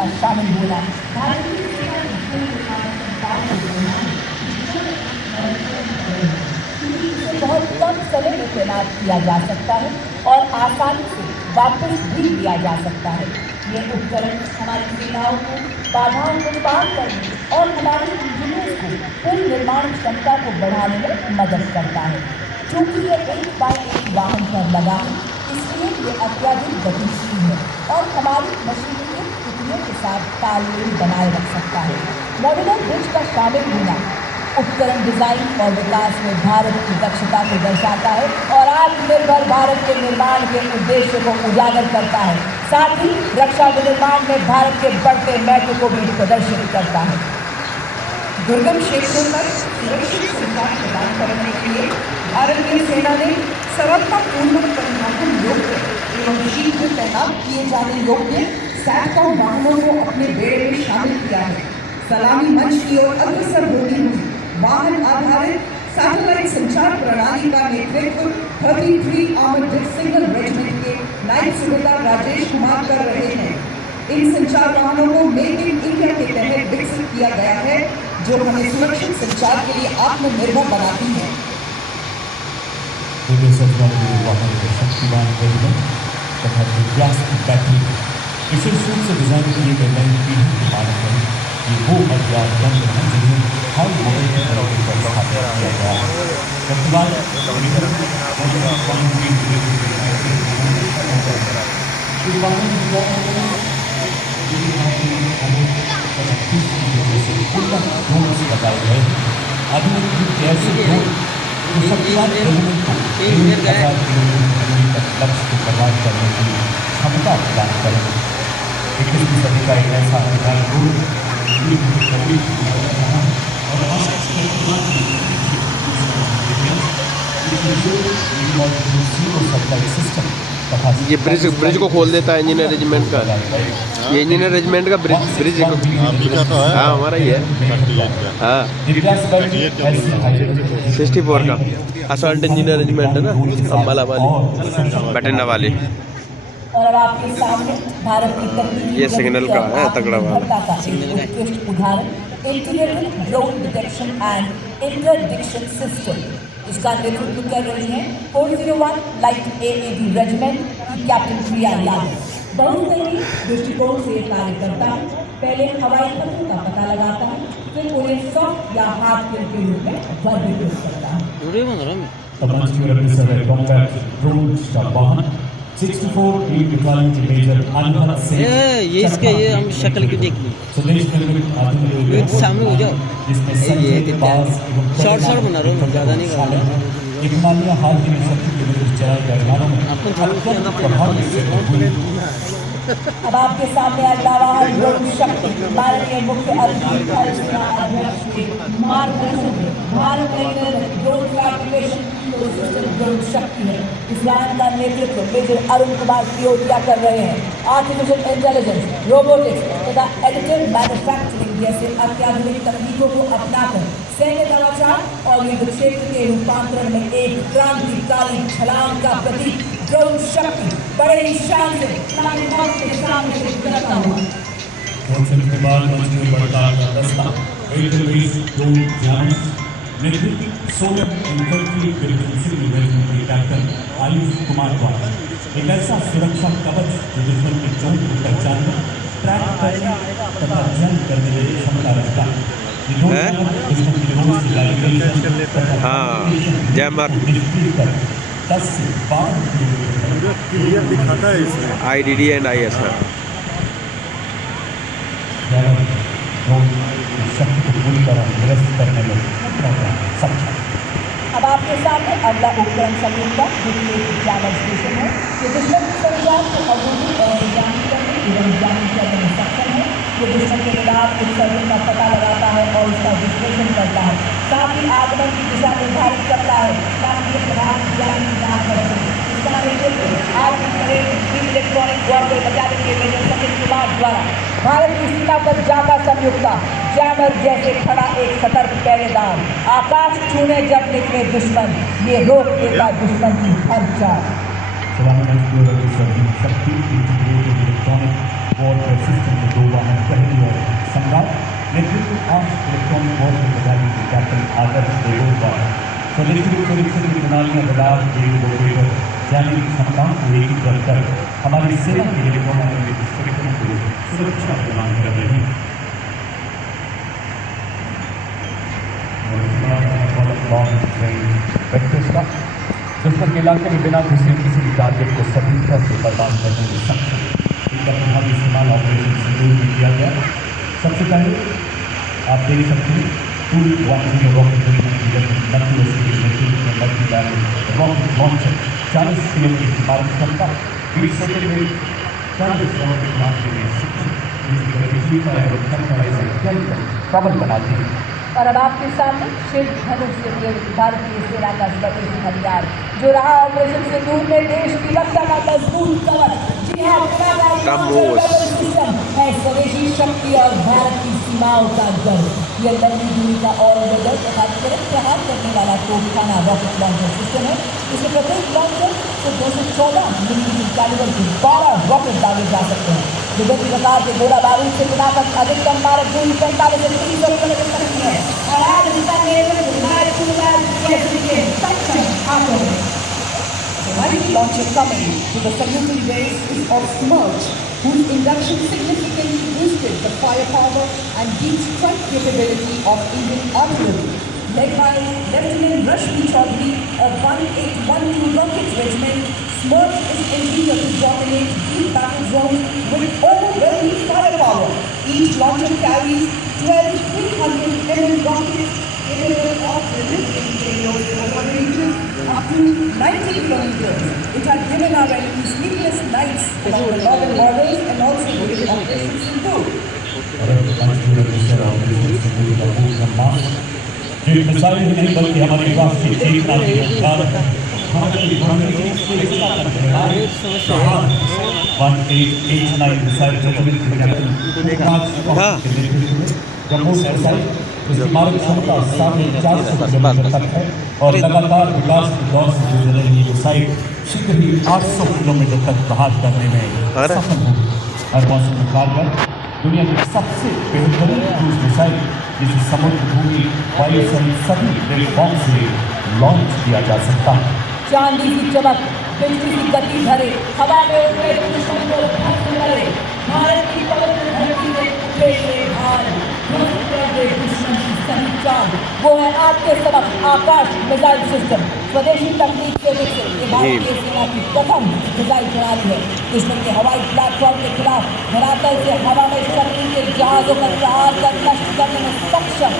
का शामिल होना भारतीय सेना की पूरी क्षमता को बढ़ाना क्योंकि इसे बहुत कम समय में तैनात किया जा सकता है और आसानी से वापस भी लिया जा सकता है। ये उपकरण हमारी सेनाओं को बाधाओं को पार करने और हमारे इंजीनियर्स को पुनः निर्माण क्षमता को बढ़ाने में मदद करता है। क्योंकि ये 1x1 वाहन पर लगा है, इसलिए ये अत्यधिक गतिशील है और हमारी मशीनरी के टुकड़ों के साथ तालमेल बनाए रख सकता है। मॉड्यूलर ब्रिज का शामिल होना उपकरण डिजाइन और विकास में भारत की दक्षता को दर्शाता है और आत्मनिर्भर भारत के निर्माण के उद्देश्य को उजागर करता है। साथ ही रक्षा विनिर्माण में भारत के बढ़ते महत्व को भी प्रदर्शित करता है। दुर्गम क्षेत्रों पर सुरक्षित संचार प्रदान करने के लिए भारतीय सेना ने सरलतापूर्ण परिवहन योग्य एवं शीघ्र तैनात किए जाने योग्य सैकड़ों वाहनों को अपने बेड़े में शामिल किया है। सलामी मंच की ओर अग्रसर होती हुई वाहन आधारित सैटेलाइट संचार प्रणाली का नेतृत्व 33 आर्मर्ड सिंगल रेजिमेंट के नायक सुबेदार राजेश कुमार कर रहे हैं। इन संचार वाहनों को मेक इन इंडिया के तहत विकसित किया गया है, जो हमें सुरक्षित संचार के लिए आत्मनिर्भर बनाती है। शक्तिवान रेजिमेंट तथा दिव्यांग बैटरी विशेष रूप से डिजाइन किए गए नई पीढ़ी के मानक है। ये वो हथियार यंत्र हैं जिन्हें हर मॉडल की तरफ स्थापित किया गया है। शक्तिवान लगाए गए आधुनिक ऐसे शक्तिवान रेजिमेंट को 1000 किलोमीटर तक लक्ष्य को बर्बाद करने की क्षमता प्रदान करेंगे। 21वीं सदी का एक ऐसा अधिकार ये ब्रिज को खोल देता है इंजीनियर रेजिमेंट का। ये इंजीनियर रेजिमेंट का ब्रिज तो है। हाँ हमारा ही है। हाँ 64 का असॉल्ट इंजीनियर रेजिमेंट है ना, अम्बाला वाली बठिंडा वाली। और अब आपके सामने भारत की तकनीकी ये सिग्नल का है तगड़ा वाला उत्कृष्ट उदाहरण integrated drone detection and interdiction system. इसका नेतृत्व कर रही है 401 लाइट AAD रेजिमेंट कैप्टन प्रिया यादव। बहुमुखी दृष्टिकोण से कार्य करता है। पहले हवाई पत्थर का पता लगाता है, फिर उन्हें सॉफ्ट या हार्ड किल के रूप में वर्गीकृत करता है। 64 मेजर अनहद सिंह ये इसके ये हम शक्ल की देख ली। स्वदेश निर्मित आधुनिक ये सामने हो जाओ। जिसमें शॉर्ट बना रहा हूँ, ज़्यादा नहीं कर रहा। इकमालिया हाल ही में शक्ति के विरुद्ध चलाए गए अभियानों में अब आपके सामने अगला वाहन ड्रोन शक्ति माननीय मुख्य अध्यक्ष मार्गदर्शन में भारत ड्रोन फैब्रिकेशन ड्रोन शक्ति है। इस वाहन का नेतृत्व मेजर अरुण कुमार सियोटिया कर रहे हैं। आर्टिफिशियल इंटेलिजेंस, रोबोटिक्स तथा एडिटिव मैन्युफैक्चरिंग जैसे अत्याधुनिक तकनीकों को अपनाकर सैन्य नवाचार और युद्ध क्षेत्र के रूपांतरण में एक क्रांतिकारी छलांग का प्रतीक ड्रोन शक्ति बड़े ही शान से कैप्टन आयुष कुमार द्वारा एक ऐसा सुरक्षा कवच जो दुश्मन के चोट को पहचानने, ट्रैक करने तथा जंग करने में क्षमता रखता है। हाँ जैमर 10 से 12 क्लियर दिखाता है इसमें IDD एंड ISR। शक्ति को पूरी तरह निरस्त करने में सक्षम। अब आपके सामने अगला उपकरण समूह जो कि एक जैमर स्टेशन है। ये दुश्मन की संचार को अवरोधित और निगरानी करने एवं जानी करने में सक्षम है। ये दुश्मन के खिलाफ उत्सर्जन का पता लगाता है और उसका विश्लेषण करता है। साथ ही आगमन की दिशा निर्धारित करता है ताकि ये प्रभाव जारी ना कर सके। इसका नेतृत्व आज इलेक्ट्रॉनिक वॉरफेयर बटालियन के मेजर सचिन कुमार द्वारा भारत की सीमा पर जाता संयुक्ता जैमर जैसे खड़ा एक सतर्क पहरेदार। आकाश छूने जब निकले दुश्मन, ये रोक देगा दुश्मन की हर चाल। शक्ति इंटीग्रेटेड इलेक्ट्रॉनिक वॉरफेयर सिस्टम के 2 वाहन स्वदेशी सुरक्षित प्रणालियां बदलाव जाने की क्षमताओं को एकीकृत कर हमारी सेना के लिए सुरक्षा को सुरक्षा प्रदान कर रही है। दुश्मन के इलाके में बिना घुसे किसी भी टारगेट को सटीकता से बर्बाद करने में सक्षम इनका प्रभावी इस्तेमाल ऑपरेशन सिंदूर में किया गया। सबसे पहले आप देख सकते हैं 210 रॉकेट रॉकेट लॉन्चर 40 किलोमीटर की मारक क्षमता 20 सेकंड में 40 रॉकेट लॉन्च के लिए प्रबल बनाती है। और अब आपके सामने शिव धनुष से भारतीय सेना का स्वदेशी हथियार जो रहा ऑपरेशन सिंदूर में देश की रक्षा का मजबूत कवच। जी हाँ, सिस्टम है स्वदेशी शक्ति और भारत की सीमाओं का गर्व। यह लंबी दूरी का और वेदर तथा तुरंत प्रहार करने वाला तोपखाना रॉकेट लॉन्चर सिस्टम है। इसमें प्रत्येक लॉन्चर को 214 मिलीमीटर कैलिबर के 12 रॉकेट डाले जा सकते हैं। विभिन्न प्रकार के गोला बारूद से बनाकर अधिकतम मारक दूरी 45 से 30 किलोमीटर तक है। और आज the mighty launcher coming to the saluting base is of Smerch, whose induction significantly boosted the firepower and deep strike capability of Indian artillery. Led by Lieutenant Rashmi Chaudhary, a 1812 rocket regiment, Smerch is engineered to dominate deep battle zones with overwhelming firepower. Each launcher carries 12 300 mm rockets capable of delivering payloads over ranges up to 90 kilometers. It had given our enemies sleepless nights along the northern borders and also during Operation Sindoor. जो missile ही नहीं बल्कि हमारी राष्ट्रीय चेतना के अनुसार भारत की 1889 missile मारक क्षमता 450 किलोमीटर तक है और लगातार विकास के दौर से गुजर रही ये मिसाइल शीघ्र ही 800 किलोमीटर तक प्रहार करने में सफल होगी। हर मौसम में कारगर दुनिया की सबसे बेहतरीन क्रूज मिसाइल जिसे समुद्र भूमि वायु सहित सभी प्लेटफॉर्म से लॉन्च किया जा सकता है। चांदी की चमक, बिजली की गति भरे, हवा में उड़े दुश्मन को ध्वस्त करे, भारत की पवित्र धरती में उठे ये भार, ध्वस्त कर दे दुश्मन की सही चाल। वो है आपके समक्ष आकाश मिसाइल सिस्टम। स्वदेशी तकनीक से विकसित ये भारतीय सेना की प्रथम मिसाइल प्रणाली है। दुश्मन के हवाई प्लेटफॉर्म के खिलाफ धरातल से हवा में शक्ति के जहाजों का प्रहार कर नष्ट करने में सक्षम।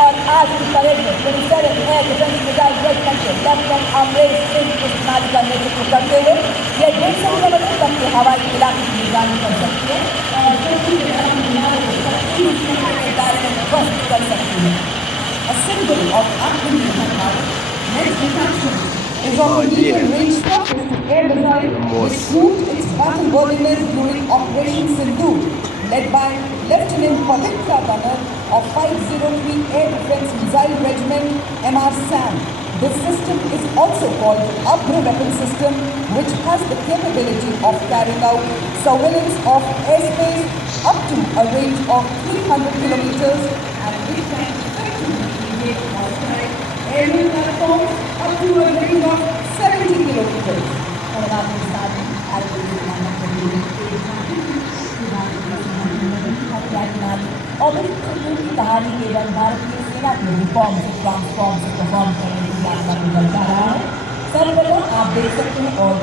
और आज की परेड में 27 एयर डिफेंस मिसाइल रेजिमेंट के लेफ्टिनेंट अमरेश सिंह इस प्रणाली का नेतृत्व करते हुए ये 150 किलोमीटर तक के हवाई इलाके की निगरानी कर सकती है और के दायरे में ध्वस्त कर सकती है। A symbol of Atmanirbhar Bharat, next detachment is on the medium range focus to air missile which proved its battle worthiness during Operation Sindoor, led by Lieutenant Pavitra Banar of 503 Air Defense Missile Regiment MR SAM. This system is also called Abra weapon system, which has the capability of carrying out surveillance of airspace up to a range of 300 kilometers and which can effectively engage hostile aerial platforms up to a range of 70 kilometers. और आपके साथ और की कहानी केवल भारतीय सेना के रिफॉर्म से ट्रांसफॉर्म से परफॉर्म करने की यात्रा में चल रहा है। सर्वप्रथम आप देख सकते हैं और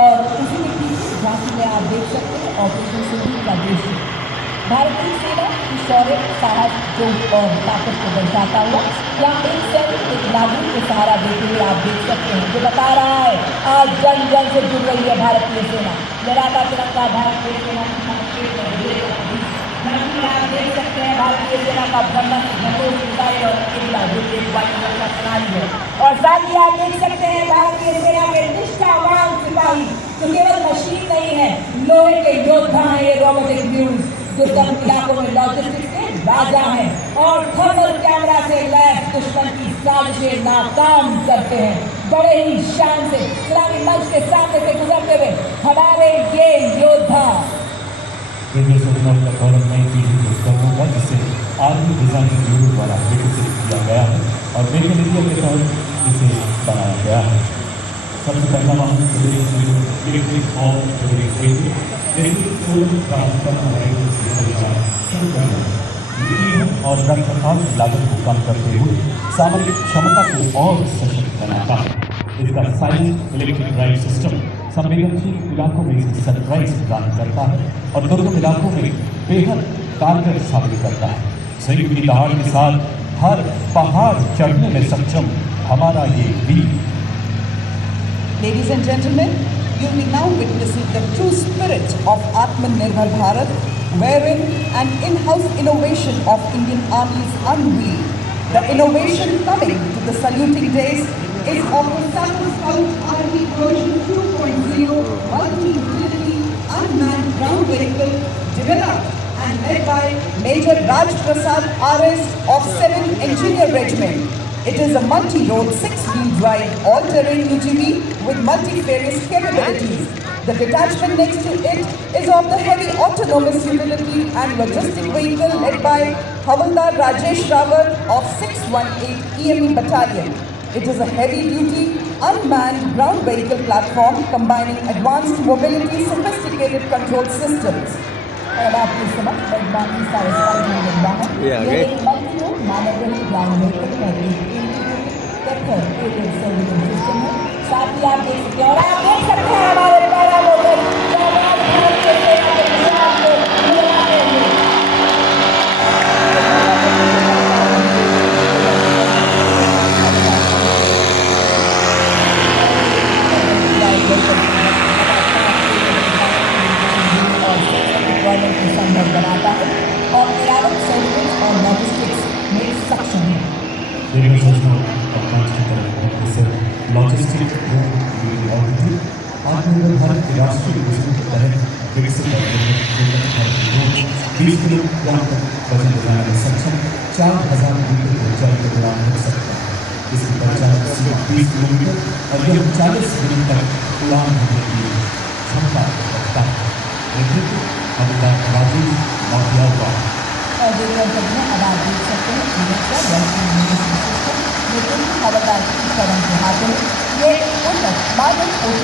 और उसी के पीछे झांसी में आप देख सकते हैं ऑपरेशन सिंदूर का दृश्य। भारतीय सेना की शौर्य, साहस, जोश और ताकत को दर्शाता हुआ यहाँ एक सैनिक एक नागरिक को सहारा देते हुए आप देख सकते हैं जो बता रहा है आज जन जन से जुड़ रही है भारतीय सेना। लहराता तिरंगा भारतीय सेना आप देख सकते हैं भारतीय सेना का भ्रमण घटों मिसाइल और किला जो कि वायु रक्षा प्रणाली है। और साथ ही आप देख सकते हैं भारतीय सेना के निष्ठावान सिपाही जो केवल मशीन नहीं है, लोहे के योद्धा है। ये रोबोटिक न्यूज दुर्गम इलाकों में लॉजिस्टिक्स के राजा हैं और थर्मल कैमरा से लैस दुश्मन की साजिशें नाकाम करते हैं। बड़े ही शान से सलामी मंच के सामने से गुजरते हुए हमारे ये योद्धा रेडियो सूचना प्रसारण नई पीढ़ी के उपकरणों का जिसे आर्मी डिजाइन ब्यूरो द्वारा विकसित किया गया है और मेक इन इंडिया के तहत इसे बनाया गया है। सबसे पहला वाहन प्रदेश में इलेक्ट्रिक और और रखरखाव की लागत को कम करते हुए सामरिक क्षमता को और सशक्त बनाता है। इसका साइलेंट इलेक्ट्रिक ड्राइव सिस्टम संवेदनशील इलाकों में इसे सरप्राइज प्रदान करता है और दुर्गम इलाकों में बेहद कारगर साबित करता है। संयुक्त की दहाड़ के साथ हर पहाड़ चढ़ने में सक्षम हमारा ये वीर। Ladies and gentlemen, you will now witnessing the true spirit of Atmanirbhar Bharat, wherein an in-house innovation of Indian Army is unveiled. The innovation coming to the saluting days is of the Saturn Scout Army version 2.0 multi-utility unmanned ground vehicle developed and led by Major Raj Prasad RS of 7th Engineer Regiment. It is a multi-role, 6-wheel drive, all-terrain UGV with multifarious capabilities. The detachment next to it is of the heavy autonomous utility and logistic vehicle led by Havaldar Rajesh Rawat of 618 EME Battalion. It is a heavy-duty, unmanned ground vehicle platform combining advanced mobility, sophisticated control systems. और आपके समक्ष वर्तमान में size में मिल रहा है। ये आगे। ये एक मल्टी-रोल मानवरहित ग्राउंड व्हीकल सर्विलेंस सिस्टम है। साथ ही आप देख सकते हैं और आप देख सकते हैं हमारे पैरा लोकल जवान भारतीय सेना के किसान को बुला रहे हैं। को संभव बनाता है और एयरपोर्ट सर्विस और लॉजिस्टिक्स में सक्षम है। रेडियो सूचना अवकाश की तरफ से लॉजिस्टिक आत्मनिर्भर भारत के राष्ट्रीय मिशन के तहत विकसित बीस किलोग्राम तक वजन उठाने में सक्षम 4000 मीटर की ऊंचाई के दौरान हो सकता है। इसकी पहचान 20 किलोमीटर और यह 40 मिनट तक उड़ान भरने की क्षमता रखता है। हवलदार राजेश माफियावाद और अब आप देख सकते हैं लेकिन हवलदार की कदम के हाथों में ये उन्नत मानव किया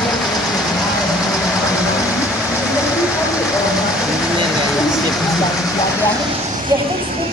गया है।